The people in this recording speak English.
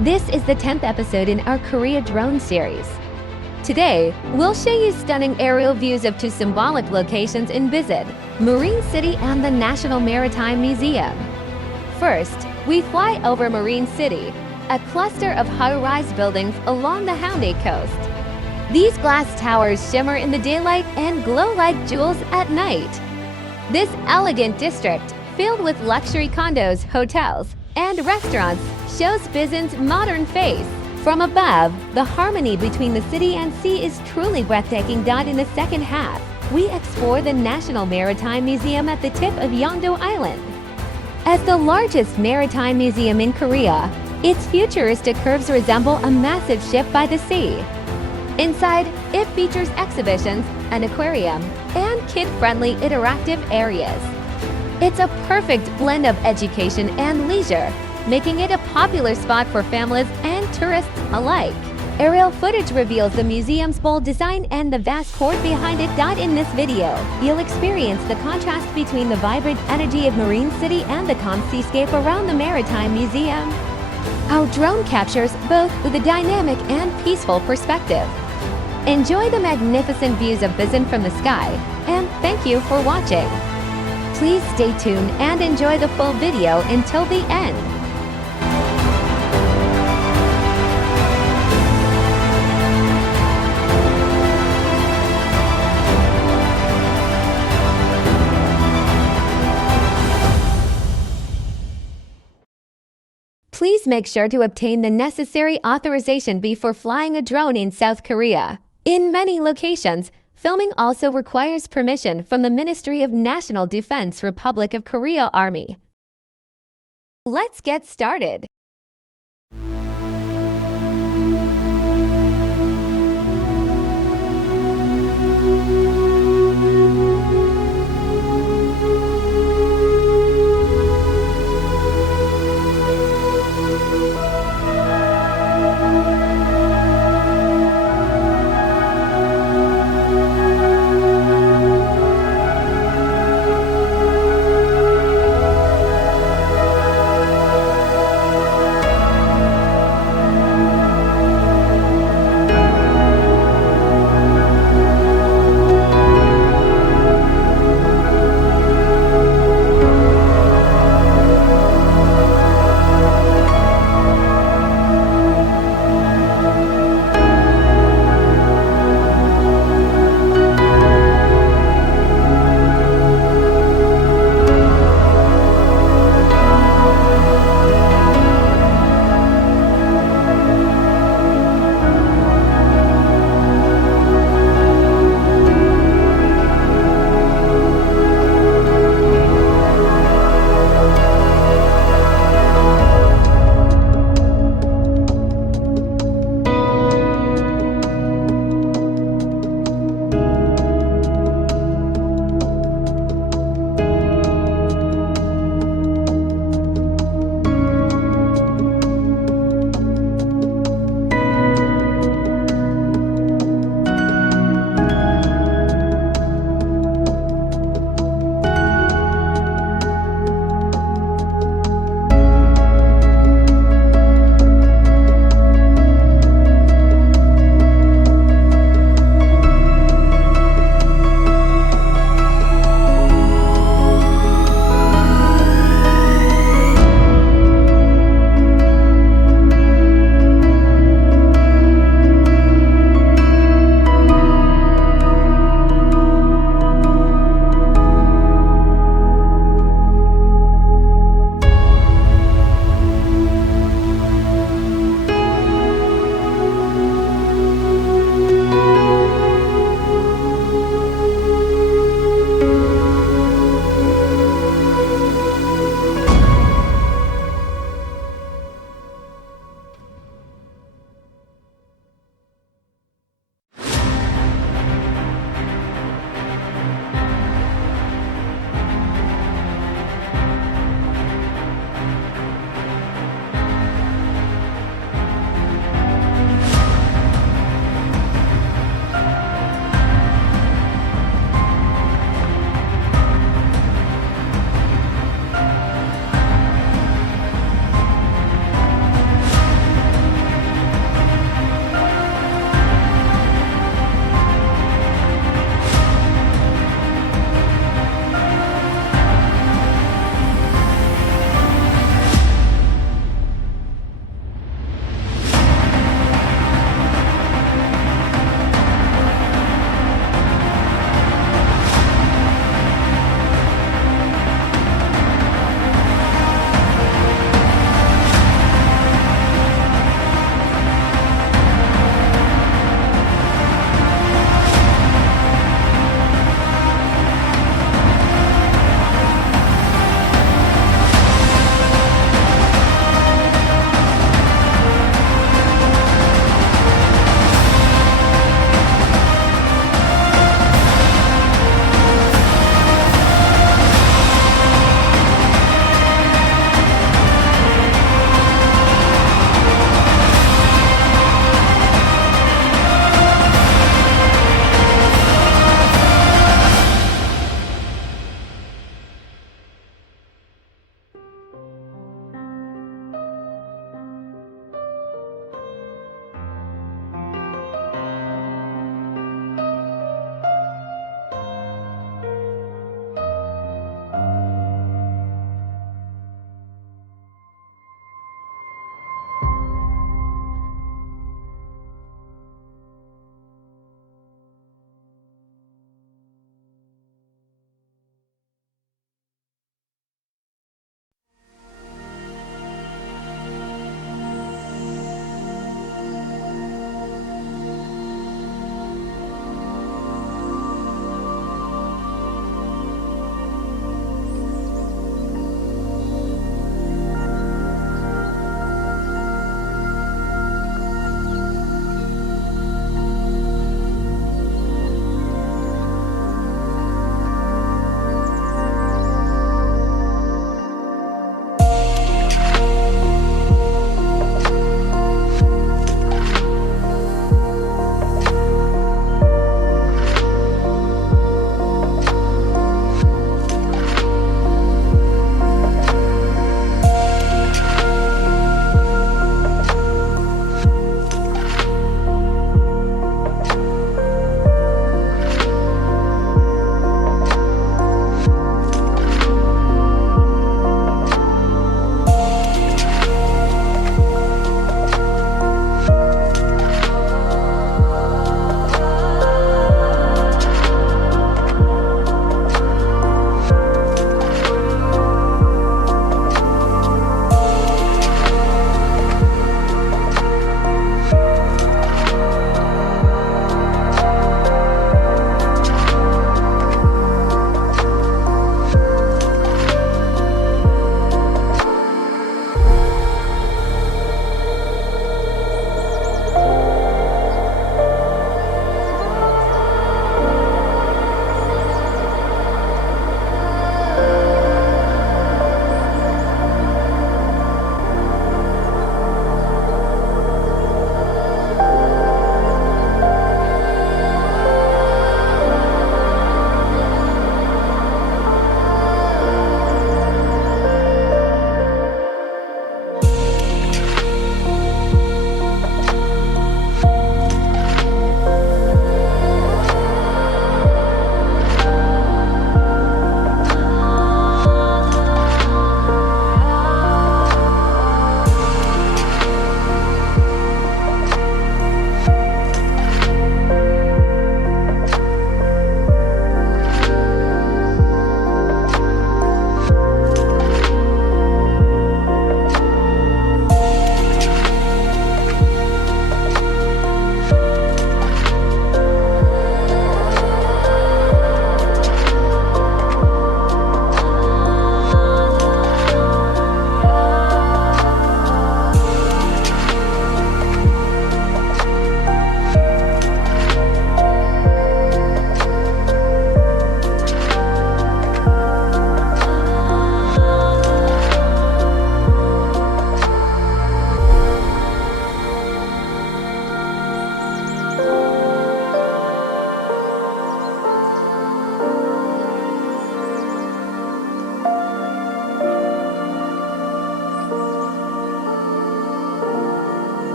This is the 10th episode in our Korea drone series. Today, we'll show you stunning aerial views of two symbolic locations in Busan, Marine City and the National Maritime Museum. First, we fly over Marine City, a cluster of high-rise buildings along the Haeundae coast. These glass towers shimmer in the daylight and glow like jewels at night. This elegant district, filled with luxury condos, hotels, and restaurants, shows Busan's modern face. From above, the harmony between the city and sea is truly breathtaking. In the second half, we explore the National Maritime Museum at the tip of Yeongdo Island. As the largest maritime museum in Korea, its futuristic curves resemble a massive ship by the sea. Inside, it features exhibitions, an aquarium, and kid-friendly interactive areas. It's a perfect blend of education and leisure, making it a popular spot for families and tourists alike. Aerial footage reveals the museum's bold design and the vast court behind it. In this video, you'll experience the contrast between the vibrant energy of Marine City and the calm seascape around the Maritime Museum. Our drone captures both with a dynamic and peaceful perspective. Enjoy the magnificent views of Busan from the sky, and thank you for watching. Please stay tuned and enjoy the full video until the end. Please make sure to obtain the necessary authorization before flying a drone in South Korea. In many locations, filming also requires permission from the Ministry of National Defense, Republic of Korea Army. Let's get started.